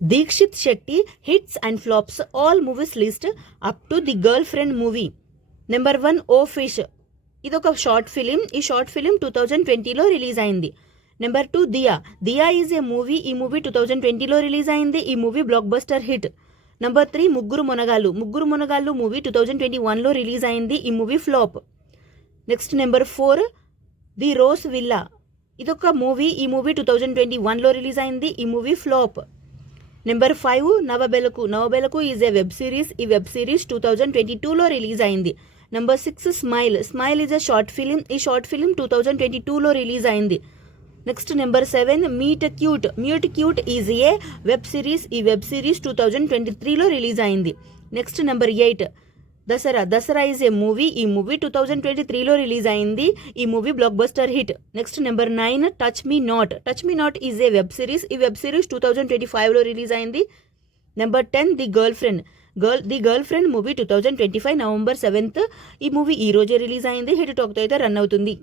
Dixit Shetty hits and flops all movies list up to the girlfriend movie. Number 1 O fish, ఇదొక short film. ఈ short film 2020లో release అయింది. Number 2 Dia, Dia is a movie. ఈ movie 2020లో release అయింది. ఈ movie blockbuster hit. Number 3 ముగ్గురు మునగాళ్ళు, ముగ్గురు మునగాళ్ళు మూవీ 2021లో రిలీజ్ అయింది. ఈ movie flop. Next number 4 the Rose Villa, ఇదొక మూవీ. ఈ మూవీ 2021లో రిలీజ్ అయింది. ఈ మూవీ ఫ్లాప్. నెంబర్ 5 నవబెలకు, నవబెలకు ఈజ్ ఏ వెబ్ సిరీస్. ఈ వెబ్ సిరీస్ 2022లో రిలీజ్ అయింది. Number 6 Smile, Smile is a short film. ఈ షార్ట్ ఫిలిం 2022లో రిలీజ్ అయింది. Next number 7 Meet Cute, Meet Cute is a web series. ఈ వెబ్ సిరీస్ 2023లో రిలీజ్ అయింది. Next number 8 Dasara, Dasara is a movie. ఈ movie 2023లో release అయింది. ఈ movie blockbuster hit. Next number 9 touch me not, touch me not is a web series. ఈ web series 2025లో release అయింది. Number 10 the girl friend, the girlfriend movie 2025 November 7th. ఈ movie ఈ రోజే release అయింది. Hit టాక్తో అయితే run అవుతుంది.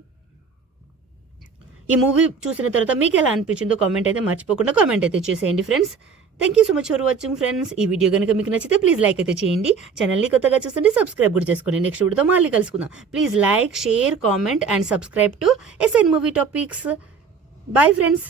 ఈ movie చూసిన తర్వాత మీకు ఎలా అనిపించిందో కామెంట్ అయితే మర్చిపోకుండా కామెంట్ అయితే చేసేయండి friends. Thank you so much for watching friends. ఈ వీడియో కనుక మీకు నచ్చితే ప్లీజ్ లైక్ అయితే చేయండి. ఛానల్ని కొత్తగా చూస్తుంటే సబ్స్క్రైబ్ కూడా చేసుకోండి. నెక్స్ట్ వీడియోతో మళ్ళీ కలుసుకుందాం. Please like, share, comment and subscribe to S N movie topics. Bye friends.